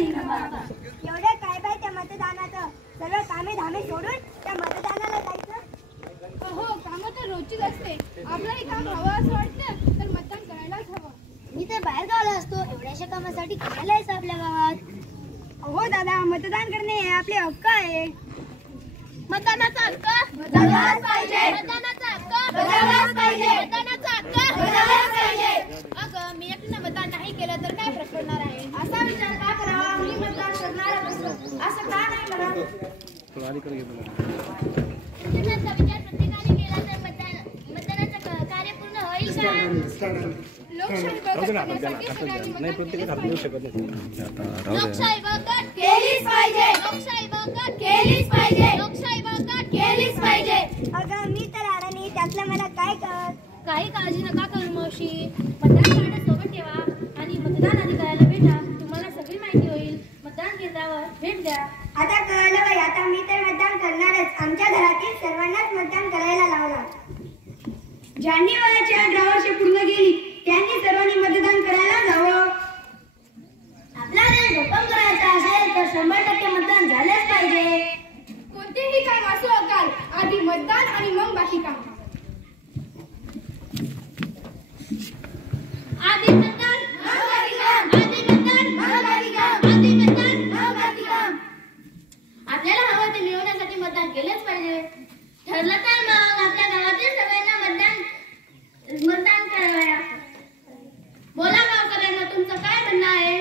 एवढे काय बाय त्या मतदानाचं सर्व कामे धामे सोडून त्या मतदानाला जायचं. हो, काम तर रोजचीच असते. आपलंही काम हवं असं वाटतं तर मतदान करायलाच हवं. मी तर बाहेर गावाला असतो, एवढ्याशा कामासाठी करायला यायचं आपल्या गावात. हो दादा, मतदान करणे हे आपले हक्क आहे. मतदानाचा हक्क बजावलाच पाहिजे. मतदानाचा हक्क बजावलाच पाहिजे. मतदानाचा हक्क बजावलाच पाहिजे. अगं, मी एकटीनं मतदान नाही केलं तर काय फरक पडणार आहे? असा विचार का करावा? मी मतदान करणार असं का नाही म्हणा? मतदानाचा विचार प्रत्येकाने केला तर मतदानाचं कार्य पूर्ण होईल का? लोकशाही बळकट करण्यासाठी सगळ्यांनी मतदान केलेच पाहिजे. लोकशाही बळकट केलीच पाहिजे. लोकशाही बळकट केलीच पाहिजे. लोकशाही बळकट केलीच पाहिजे. अगं, मी तर आला नाही, त्यातलं मला काय कळत? काही काळजी नका करू मावशी. मतदान कार्ड सोबत ठेवा आणि मतदान अधिकाऱ्याला भेटा. तुम्हाला सगळी माहिती होईल. मतदान केंद्रावर भेट द्या. आता कळलं बाई, आता मी तर मतदान करणारच. आमच्या घरातील सर्वांनाच मतदान करायला लावला. ज्यांनी वयाची 18 वर्षे पूर्ण केली त्यांनी सर्वांनी मतदान करायला जावं. आपल्याला जर हुकूम करायचा असेल तर 100% मतदान झालेच पाहिजे. कोणतेही काम असो अकाल, आधी मतदान आणि मग बाकी काम. आधी मतदान मग बाकी काम. आधी मतदान मग बाकी काम. आधी मतदान मग बाकी काम. आपल्याला हवं ते मिळवण्यासाठी मतदान केलेच पाहिजे. ठरलं तर मग आपल्या गावातील सगळ्यांना मतदान करावया. बोला गावकऱ्यांना, तुमचं काय म्हणणं आहे?